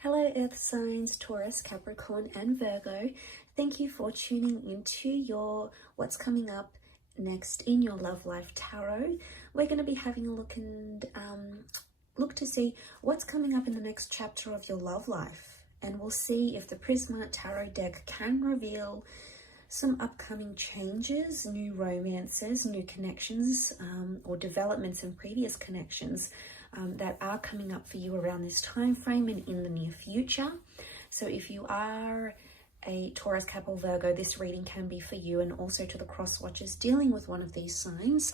Hello Earth signs, Taurus, Capricorn and Virgo. Thank you for tuning into your what's coming up next in your love life tarot. We're going to be having a look and look to see what's coming up in the next chapter of your love life. And we'll see if the Prisma Tarot deck can reveal some upcoming changes, new romances, new connections, or developments in previous connections that are coming up for you around this time frame and in the near future. So if you are a Taurus, Cap or Virgo, this reading can be for you, and also to the cross watchers dealing with one of these signs,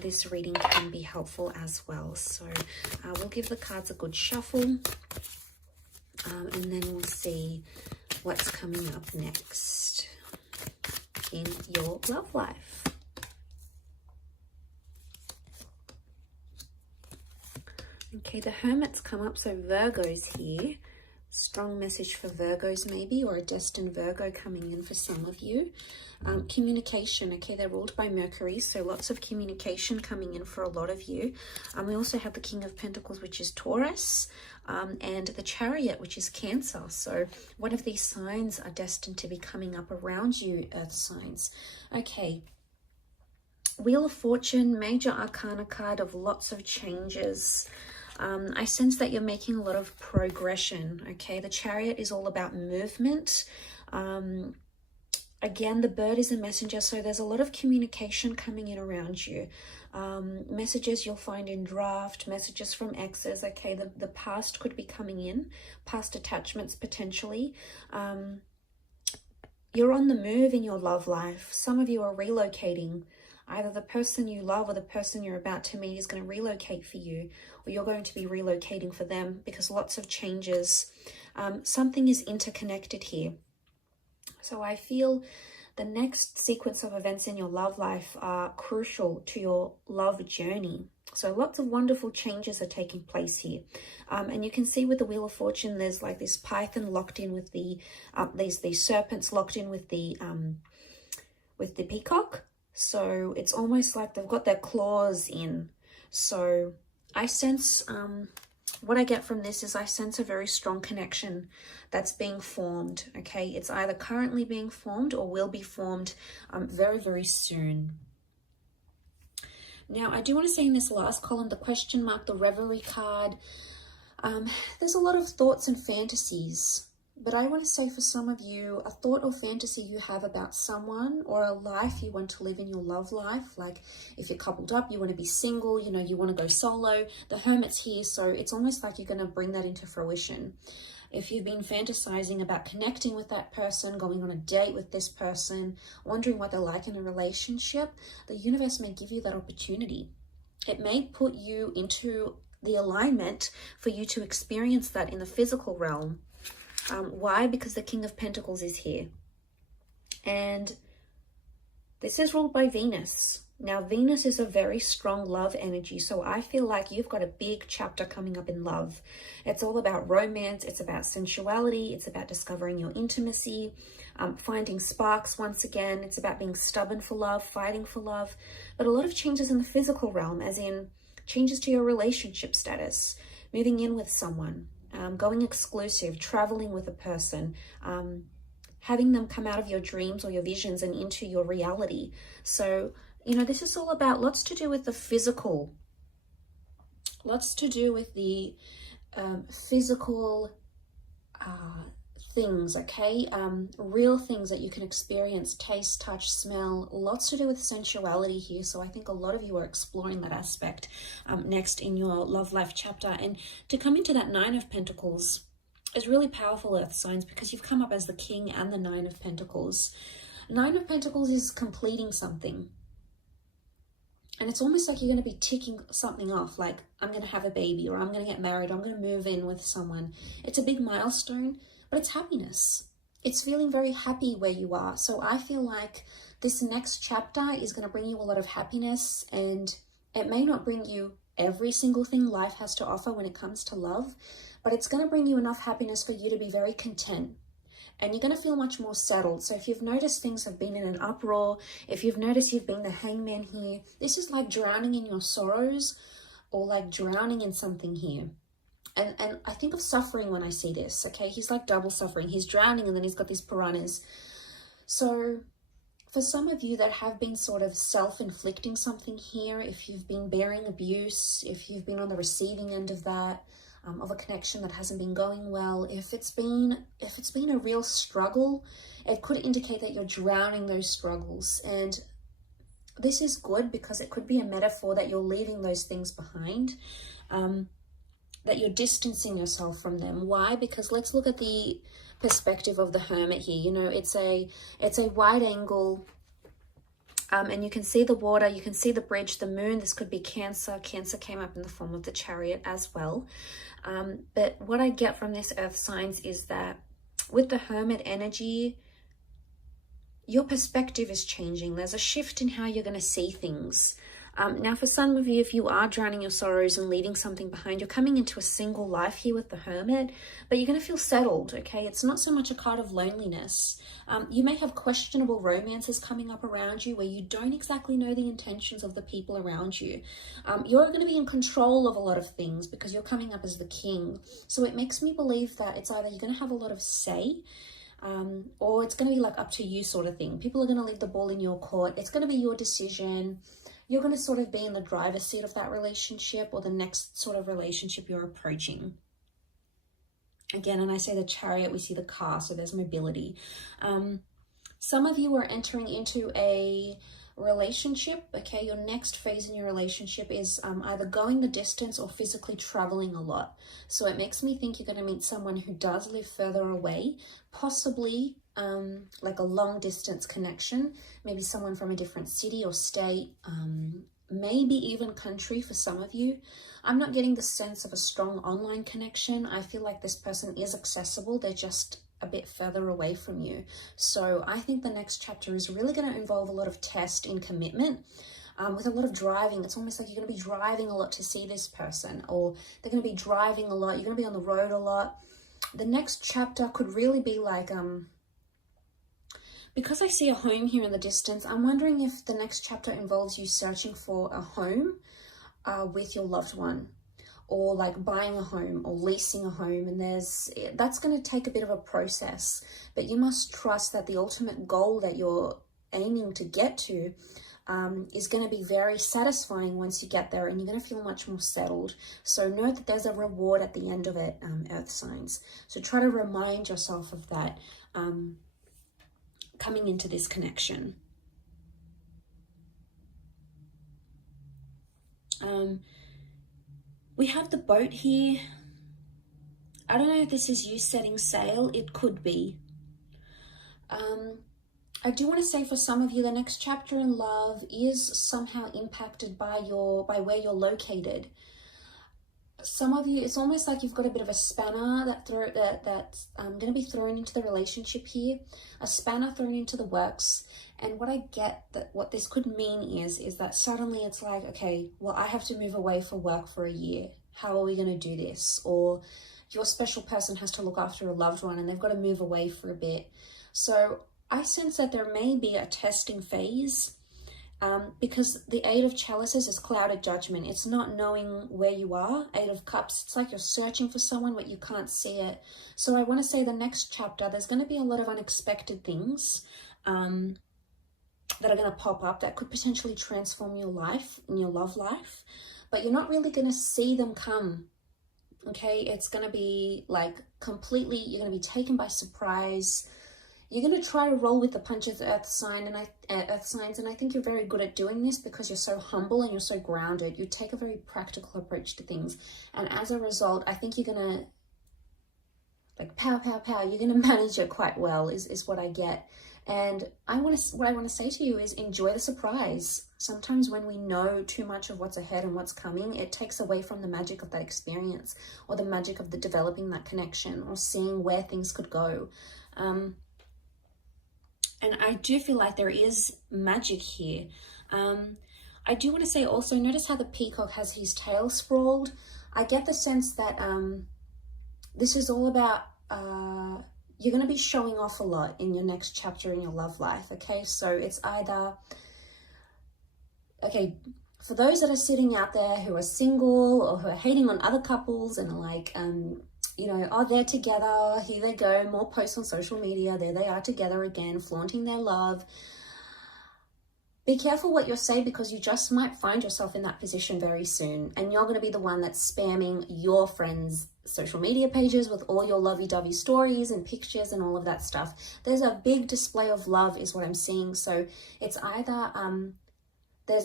this reading can be helpful as well. So we'll give the cards a good shuffle, and then we'll see what's coming up next in your love life. Okay, the Hermit's come up, so Virgo's here. Strong message for Virgos maybe, or a destined Virgo coming in for some of you. Communication, okay, they're ruled by Mercury, so lots of communication coming in for a lot of you. We also have the King of Pentacles, which is Taurus, and the Chariot, which is Cancer. So one of these signs are destined to be coming up around you, Earth signs. Okay, Wheel of Fortune, major arcana card of lots of changes. I sense that you're making a lot of progression, okay? The Chariot is all about movement. Again, the bird is a messenger, so there's a lot of communication coming in around you. Messages you'll find in draft, messages from exes, okay? The past could be coming in, past attachments potentially. You're on the move in your love life. Some of you are relocating. Either the person you love or the person you're about to meet is going to relocate for you, or you're going to be relocating for them, because lots of changes. Something is interconnected here. So I feel the next sequence of events in your love life are crucial to your love journey. So lots of wonderful changes are taking place here. And you can see with the Wheel of Fortune, there's like this python locked in with the, these serpents locked in with the peacock. So it's almost like they've got their claws in. So I sense, what I get from this is I sense a very strong connection that's being formed, okay? It's either currently being formed or will be formed very, very soon. Now, I do want to say in this last column, the question mark, the Reverie card, there's a lot of thoughts and fantasies. But I want to say for some of you, a thought or fantasy you have about someone, or a life you want to live in your love life. Like if you're coupled up, you want to be single, you know, you want to go solo. The Hermit's here, so it's almost like you're going to bring that into fruition. If you've been fantasizing about connecting with that person, going on a date with this person, wondering what they're like in a relationship, the universe may give you that opportunity. It may put you into the alignment for you to experience that in the physical realm. Why? Because the King of Pentacles is here. And this is ruled by Venus. Now, Venus is a very strong love energy. So I feel like you've got a big chapter coming up in love. It's all about romance. It's about sensuality. It's about discovering your intimacy, finding sparks once again. It's about being stubborn for love, fighting for love. But a lot of changes in the physical realm, as in changes to your relationship status, moving in with someone. Going exclusive, traveling with a person, having them come out of your dreams or your visions and into your reality. So, you know, this is all about lots to do with the physical, lots to do with the physical things, okay? Real things that you can experience, taste, touch, smell, lots to do with sensuality here. So I think a lot of you are exploring that aspect next in your love life chapter. And to come into that Nine of Pentacles is really powerful, Earth signs, because you've come up as the King and the Nine of Pentacles. Nine of Pentacles is completing something. And it's almost like you're going to be ticking something off, like I'm going to have a baby, or I'm going to get married, or I'm going to move in with someone. It's a big milestone. But it's happiness. It's feeling very happy where you are. So I feel like this next chapter is going to bring you a lot of happiness, and it may not bring you every single thing life has to offer when it comes to love, but it's going to bring you enough happiness for you to be very content. And you're going to feel much more settled. So if you've noticed things have been in an uproar, if you've noticed you've been the hangman here, this is like drowning in your sorrows, or like drowning in something here. and I think of suffering when I see this, okay? He's like double suffering. He's drowning and then he's got these piranhas. So for some of you that have been sort of self-inflicting something here, if you've been bearing abuse, if you've been on the receiving end of that, of a connection that hasn't been going well, if it's been a real struggle, it could indicate that you're drowning those struggles. And this is good because it could be a metaphor that you're leaving those things behind, that you're distancing yourself from them. Why? Because let's look at the perspective of the Hermit here. You know, it's a wide angle, and you can see the water, you can see the bridge, the moon. This could be Cancer. Cancer came up in the form of the Chariot as well. But what I get from this earth signs is that with the Hermit energy, your perspective is changing. There's a shift in how you're going to see things. Now, for some of you, if you are drowning your sorrows and leaving something behind, you're coming into a single life here with the Hermit, but you're going to feel settled, okay? It's not so much a card of loneliness. You may have questionable romances coming up around you where you don't exactly know the intentions of the people around you. You're going to be in control of a lot of things because you're coming up as the king. So it makes me believe that it's either you're going to have a lot of say, or it's going to be like up to you sort of thing. People are going to leave the ball in your court. It's going to be your decision. You're going to sort of be in the driver's seat of that relationship or the next sort of relationship you're approaching. Again, and I say the Chariot, we see the car, so there's mobility. Some of you are entering into a relationship, okay? Your next phase in your relationship is either going the distance or physically traveling a lot. So it makes me think you're going to meet someone who does live further away, possibly like a long distance connection, maybe someone from a different city or state, maybe even country for some of you. I'm not getting the sense of a strong online connection. I feel like this person is accessible. They're just a bit further away from you. So I think the next chapter is really going to involve a lot of test in commitment, with a lot of driving. It's almost like you're going to be driving a lot to see this person, or they're going to be driving a lot. You're going to be on the road a lot. The next chapter could really be like, because I see a home here in the distance, I'm wondering if the next chapter involves you searching for a home with your loved one, or like buying a home or leasing a home. And that's going to take a bit of a process, but you must trust that the ultimate goal that you're aiming to get to is going to be very satisfying once you get there, and you're going to feel much more settled. So know that there's a reward at the end of it, earth signs. So try to remind yourself of that coming into this connection. We have the boat here. I don't know if this is you setting sail. It could be. I do want to say for some of you, the next chapter in love is somehow impacted by where you're located. Some of you, it's almost like you've got a bit of a spanner that's going to be thrown into the relationship here, a spanner thrown into the works. And what I get, that what this could mean is that suddenly it's like, okay, well, I have to move away for work for a year. How are we going to do this? Or your special person has to look after a loved one and they've got to move away for a bit. So I sense that there may be a testing phase, because the Eight of Chalices is clouded judgment. It's not knowing where you are. Eight of Cups, it's like you're searching for someone but you can't see it. So I want to say the next chapter, there's going to be a lot of unexpected things that are going to pop up that could potentially transform your life and your love life, but you're not really going to see them come. Okay, it's going to be like completely, you're going to be taken by surprise. You're going to try to roll with the punches, earth signs, and I think you're very good at doing this because you're so humble and you're so grounded. You take a very practical approach to things, and as a result, I think you're going to like pow. You're going to manage it quite well. Is what I get. And what I want to say to you is enjoy the surprise. Sometimes when we know too much of what's ahead and what's coming, it takes away from the magic of that experience, or the magic of the developing that connection, or seeing where things could go. And I do feel like there is magic here. I do want to say also, notice how the peacock has his tail sprawled. I get the sense that this is all about, you're going to be showing off a lot in your next chapter in your love life, okay? So it's either, okay, for those that are sitting out there who are single or who are hating on other couples and are like, you know, oh, they're together, here they go, more posts on social media, there they are together again, flaunting their love. Be careful what you say, because you just might find yourself in that position very soon, and you're going to be the one that's spamming your friends' social media pages with all your lovey-dovey stories and pictures and all of that stuff. There's a big display of love is what I'm seeing. So it's either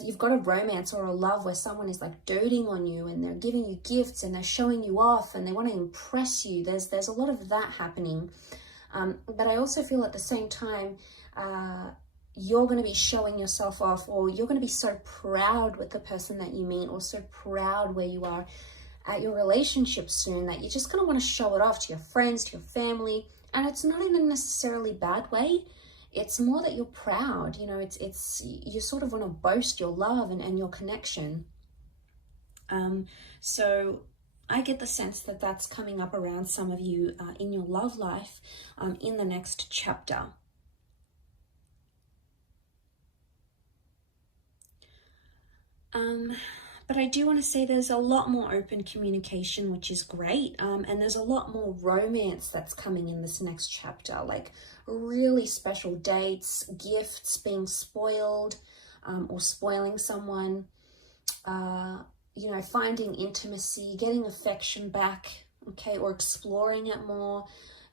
you've got a romance or a love where someone is like doting on you and they're giving you gifts and they're showing you off and they want to impress you. There's a lot of that happening. But I also feel at the same time, you're going to be showing yourself off, or you're going to be so proud with the person that you meet, or so proud where you are at your relationship soon, that you're just going to want to show it off to your friends, to your family. And it's not in a necessarily bad way. It's more that you're proud, you know, it's you sort of want to boast your love and your connection. So I get the sense that that's coming up around some of you in your love life in the next chapter. But I do want to say there's a lot more open communication, which is great. And there's a lot more romance that's coming in this next chapter, like really special dates, gifts, being spoiled, or spoiling someone, you know, finding intimacy, getting affection back, okay, or exploring it more.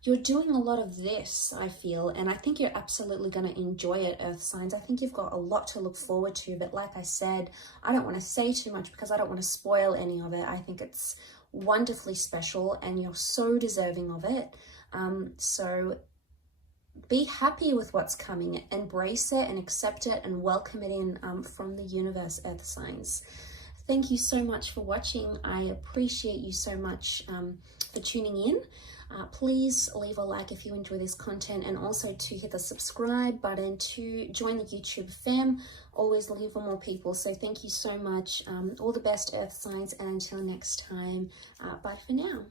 You're doing a lot of this, I feel, and I think you're absolutely going to enjoy it, Earth signs. I think you've got a lot to look forward to, but like I said, I don't want to say too much because I don't want to spoil any of it. I think it's wonderfully special and you're so deserving of it. So be happy with what's coming, embrace it and accept it and welcome it in from the universe, Earth signs. Thank you so much for watching. I appreciate you so much for tuning in. Please leave a like if you enjoy this content, and also to hit the subscribe button to join the YouTube fam. Always looking for more people. So thank you so much. All the best, Earth signs, and until next time, bye for now.